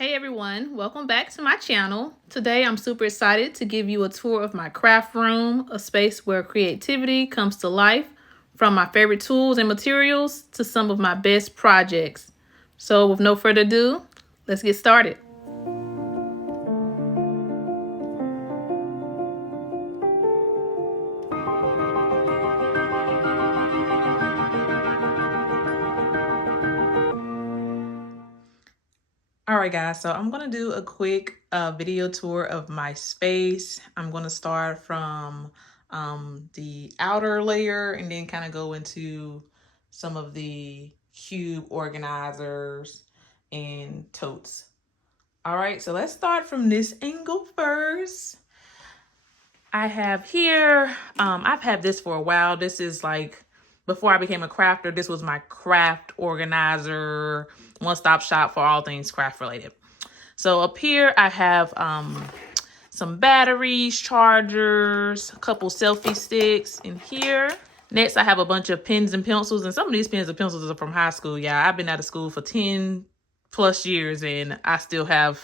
Hey everyone, welcome back to my channel. Today I'm super excited to give you a tour of my craft room, a space where creativity comes to life, from my favorite tools and materials to some of my best projects. So with no further ado, let's get started. All right, guys, so I'm going to do a quick video tour of my space. I'm going to start from the outer layer and then kind of go into some of the cube organizers and totes. All right, so let's start from this angle first. I have here, I've had this for a while. This is like, before I became a crafter, this was my craft organizer, one-stop shop for all things craft related. So up here, I have some batteries, chargers, a couple selfie sticks in here. Next, I have a bunch of pens and pencils, and some of these pens and pencils are from high school. Yeah, I've been out of school for 10 plus years, and I still have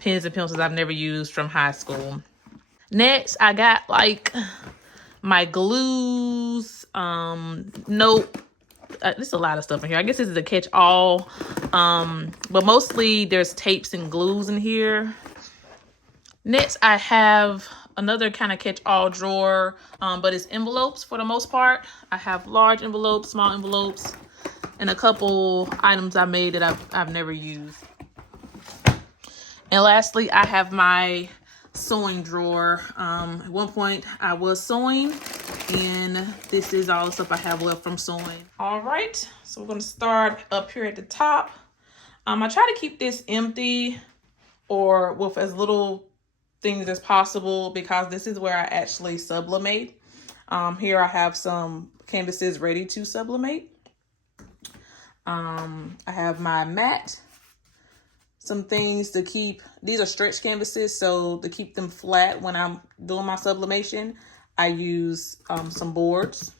pens and pencils I've never used from high school. Next, I got like my glues, note. There's a lot of stuff in here. I guess this is a catch-all, but mostly there's tapes and glues in here. Next, I have another kind of catch-all drawer, but it's envelopes for the most part. I have large envelopes, small envelopes, and a couple items I made that I've never used. And lastly, I have my sewing drawer. At one point I was sewing, and this is all the stuff I have left from sewing. All right, so we're going to start up here at the top. I try to keep this empty or with as little things as possible because this is where I actually sublimate. Here I have some canvases ready to sublimate. I have my mat, some things to keep, these are stretch canvases, so to keep them flat when I'm doing my sublimation, I use some boards.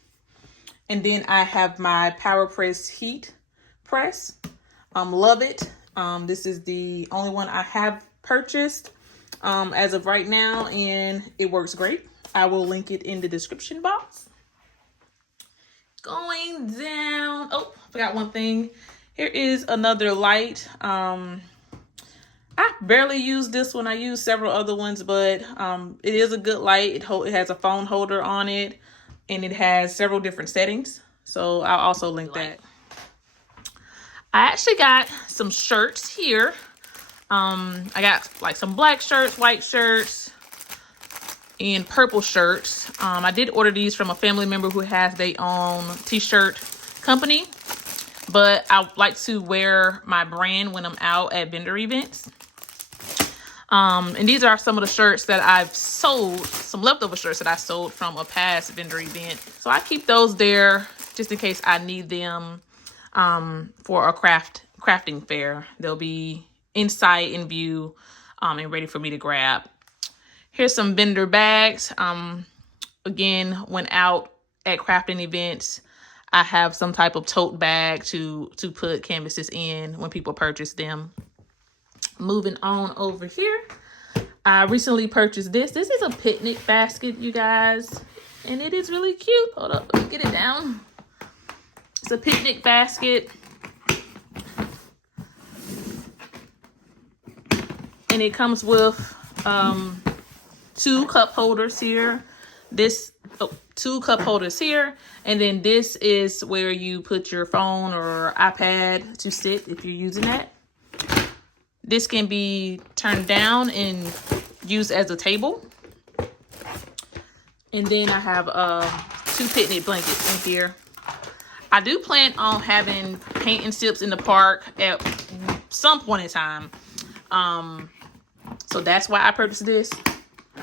And then I have my PowerPress heat press. Love it. This is the only one I have purchased as of right now, and it works great. I will link it in the description box. Going down, oh, forgot one thing. Here is another light. I barely use this one. I use several other ones, but it is a good light. It has a phone holder on it, and it has several different settings. So I'll also link that. I actually got some shirts here. I got like some black shirts, white shirts, and purple shirts. I did order these from a family member who has their own t-shirt company, but I like to wear my brand when I'm out at vendor events. And these are some of the shirts that I've sold, some leftover shirts that I sold from a past vendor event. So I keep those there just in case I need them for a crafting fair. They'll be in sight, in view, and ready for me to grab. Here's some vendor bags. Again, when out at crafting events, I have some type of tote bag to put canvases in when people purchase them. Moving on over here, I recently purchased this. This is a picnic basket, you guys, and it is really cute. Hold up, let me get it down. It's a picnic basket, and it comes with 2 cup holders here. Two cup holders here, and then this is where you put your phone or iPad to sit if you're using that. This can be turned down and used as a table. And then I have 2 picnic blankets in here. I do plan on having paint and sips in the park at some point in time. So that's why I purchased this.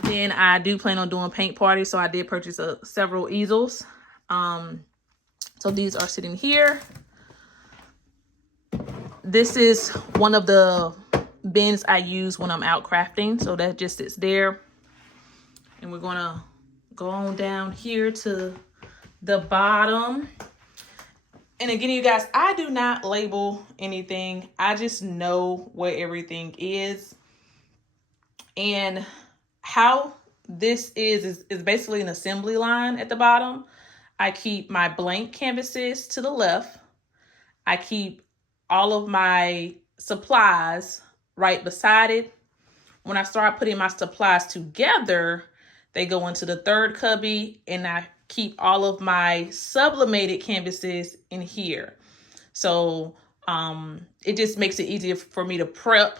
Then I do plan on doing paint parties, so I did purchase several easels. So these are sitting here. This is one of the bins I use when I'm out crafting, so that just sits there. And we're gonna go on down here to the bottom. And again, you guys, I do not label anything. I just know where everything is. And how this is basically an assembly line at the bottom. I keep my blank canvases to the left. I keep all of my supplies right beside it. When I start putting my supplies together, they go into the third cubby, and I keep all of my sublimated canvases in here. So it just makes it easier for me to prep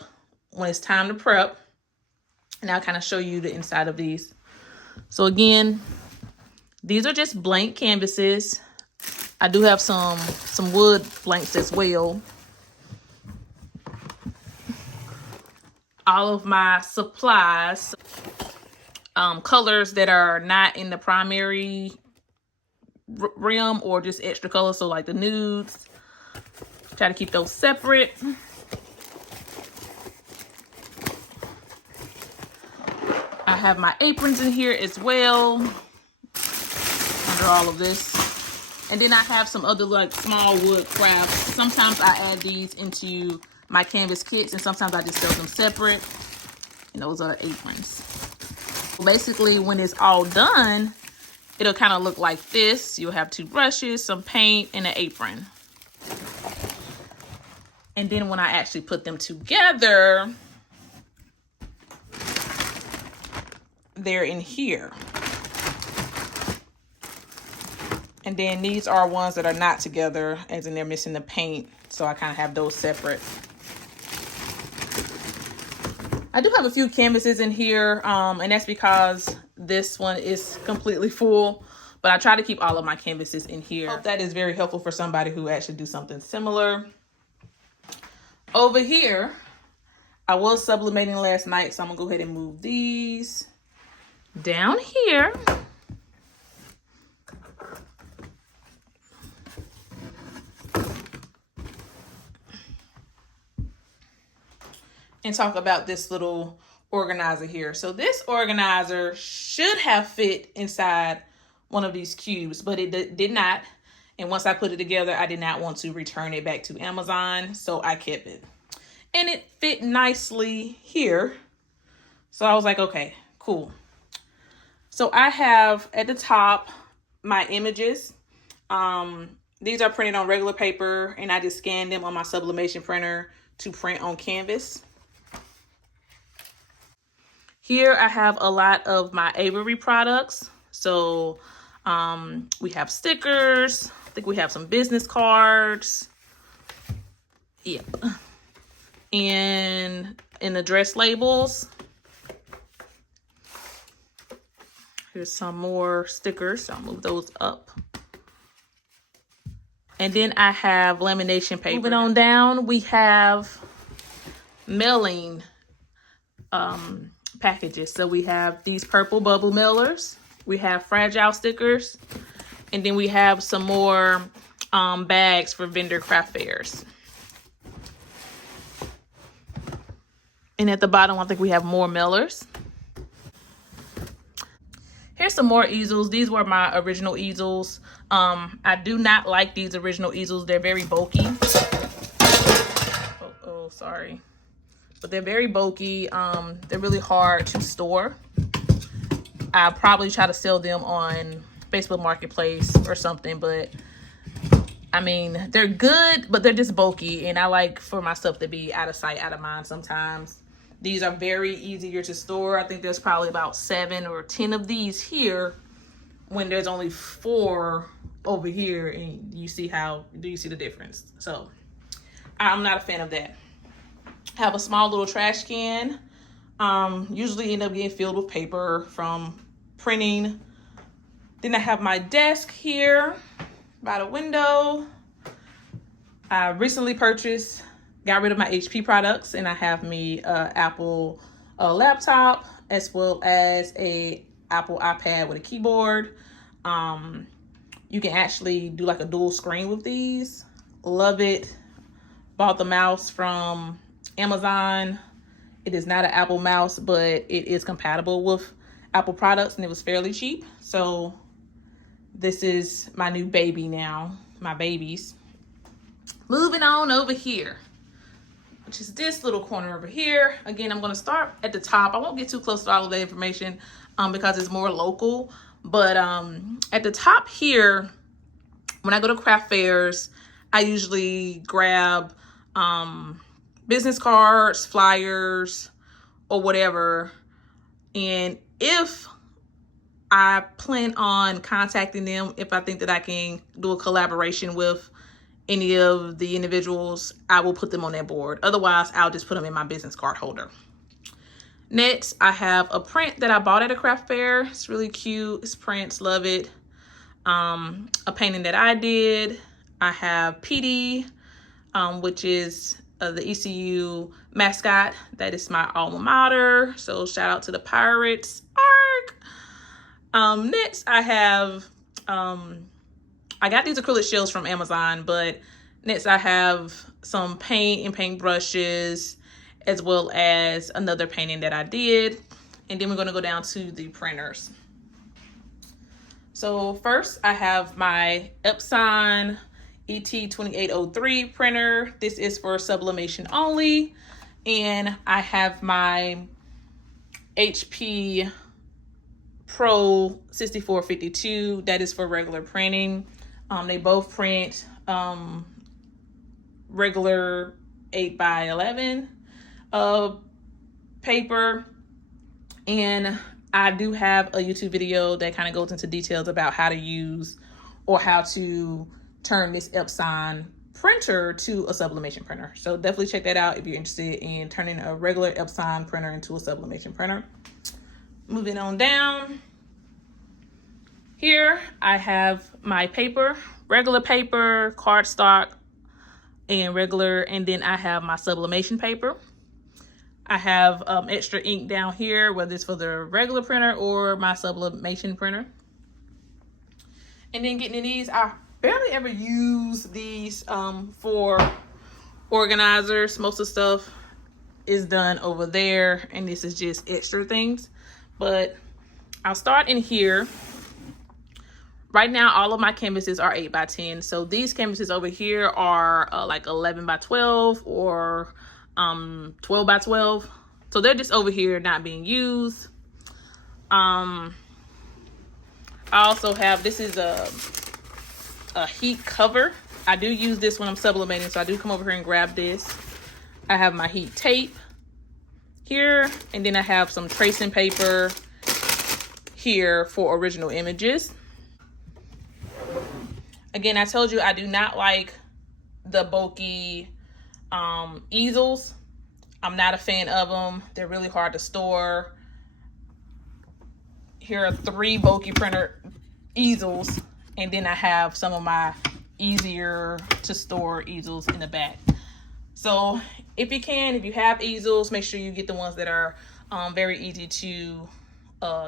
when it's time to prep. And I'll kind of show you the inside of these. So again, these are just blank canvases. I do have some wood blanks as well. All of my supplies, colors that are not in the primary realm or just extra colors, so like the nudes. Try to keep those separate. I have my aprons in here as well, under all of this. And then I have some other like small wood crafts. Sometimes I add these into my canvas kits, and sometimes I just sell them separate. And those are the aprons. Basically, when it's all done, it'll kind of look like this. You'll have 2 brushes, some paint, and an apron. And then when I actually put them together, they're in here. And then these are ones that are not together, as in they're missing the paint. So I kind of have those separate. I do have a few canvases in here, and that's because this one is completely full. But I try to keep all of my canvases in here. Hope that is very helpful for somebody who actually do something similar. Over here, I was sublimating last night, so I'm gonna go ahead and move these down here. And talk about this little organizer here. So this organizer should have fit inside one of these cubes, but it did not. And once I put it together, I did not want to return it back to Amazon, so I kept it. And it fit nicely here. So I was like, okay, cool. So I have at the top my images. These are printed on regular paper, and I just scanned them on my sublimation printer to print on canvas. Here I have a lot of my Avery products. So we have stickers. I think we have some business cards. Yep. And in address labels. Here's some more stickers. I'll move those up. And then I have lamination paper. Moving on down, we have mailing packages. So we have these purple bubble mailers. We have fragile stickers. And then we have some more bags for vendor craft fairs. And at the bottom, I think we have more mailers. Here's some more easels. These were my original easels. I do not like these original easels. They're very bulky. Oh, sorry. But they're very bulky. They're really hard to store. I'll probably try to sell them on Facebook Marketplace or something, but I mean, they're good, but they're just bulky, and I like for my stuff to be out of sight, out of mind sometimes. These are very easier to store. I think there's probably about 7 or 10 of these here when there's only 4 over here, and you see the difference? So I'm not a fan of that. Have a small little trash can. Usually end up getting filled with paper from printing. Then I have my desk here by the window. I recently got rid of my HP products, and I have me Apple laptop as well as a Apple iPad with a keyboard. You can actually do like a dual screen with these. Love it. Bought the mouse from Amazon. It is not an Apple mouse, but it is compatible with Apple products, and it was fairly cheap. So this is my new baby now, my babies. Moving on over here, which is this little corner over here. Again, I'm going to start at the top. I won't get too close to all of the information because it's more local. But at the top here, when I go to craft fairs, I usually grab business cards, flyers, or whatever. And if I plan on contacting them, if I think that I can do a collaboration with any of the individuals, I will put them on that board. Otherwise, I'll just put them in my business card holder. Next, I have a print that I bought at a craft fair. It's really cute. It's prints, love it. A painting that I did. I have PD, which is the ECU mascot. That is my alma mater. So shout out to the Pirates. Arg! Next, I have, I got these acrylic shells from Amazon, but next I have some paint and paint brushes, as well as another painting that I did. And then we're going to go down to the printers. So first I have my Epson ET2803 printer. This is for sublimation only. And I have my HP Pro 6452. That is for regular printing. They both print regular 8x11 paper. And I do have a YouTube video that kind of goes into details about how to use or how to turn this Epson printer to a sublimation printer. So definitely check that out if you're interested in turning a regular Epson printer into a sublimation printer. Moving on down. Here I have my paper, regular paper, cardstock, and regular, and then I have my sublimation paper. I have extra ink down here, whether it's for the regular printer or my sublimation printer. And then getting in these, I barely ever use these for organizers. Most of the stuff is done over there, and this is just extra things. But I'll start in here. Right now, all of my canvases are 8x10. So these canvases over here are like 11x12 or 12x12. So they're just over here not being used. I also have, this is a heat cover. I do use this when I'm sublimating, so I do come over here and grab this. I have my heat tape here, and then I have some tracing paper here for original images. Again, I told you I do not like the bulky easels. I'm not a fan of them. They're really hard to store. Here are 3 bulky printer easels, and then I have some of my easier to store easels in the back. So if you have easels, make sure you get the ones that are very easy to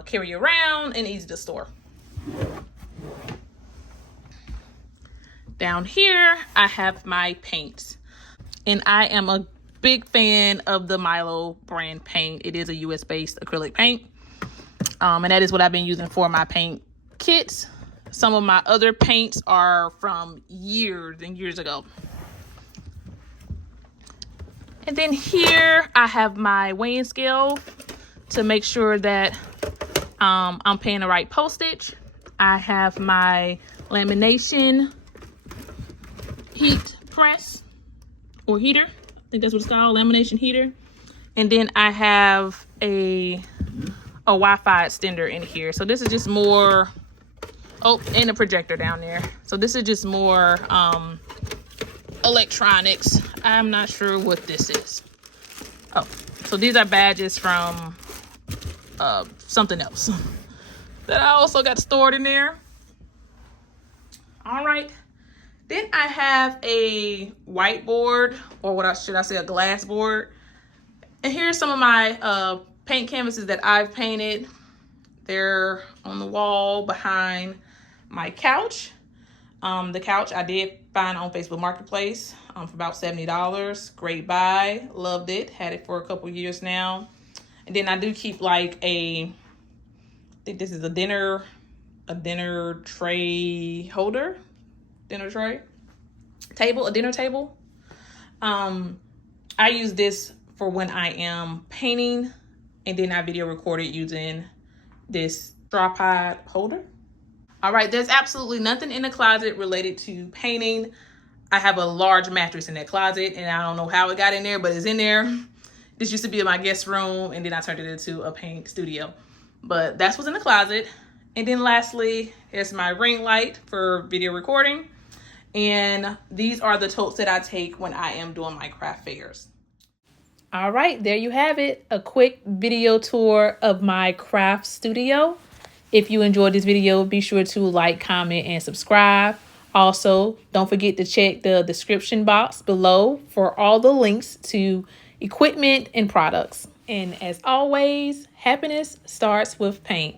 carry around and easy to store. Down here, I have my paints, and I am a big fan of the Milo brand paint. It is a US-based acrylic paint, and that is what I've been using for my paint kits. Some of my other paints are from years and years ago. And then here, I have my weighing scale to make sure that I'm paying the right postage. I have my lamination heat press or heater. I think that's what it's called, lamination heater. And then I have a Wi-Fi extender in here. So this is just more, oh, and a projector down there. So this is just more electronics. I'm not sure what this is. Oh, so these are badges from something else that I also got stored in there. All right. Then I have a whiteboard, or should I say a glass board. And here's some of my paint canvases that I've painted. They're on the wall behind my couch. The couch I did find on Facebook Marketplace for about $70. Great buy, loved it, had it for a couple years now. And then I do keep like I think this is a dinner tray holder. Dinner tray. table, a dinner table. I use this for when I am painting, and then I video record it using this tripod holder. All right, there's absolutely nothing in the closet related to painting. I have a large mattress in that closet, and I don't know how it got in there, but it's in there. This used to be in my guest room, and then I turned it into a paint studio. But that's what's in the closet. And then lastly, here's my ring light for video recording. And these are the totes that I take when I am doing my craft fairs. All right, there you have it. A quick video tour of my craft studio. If you enjoyed this video, be sure to like, comment, and subscribe. Also, don't forget to check the description box below for all the links to equipment and products. And as always, happiness starts with paint.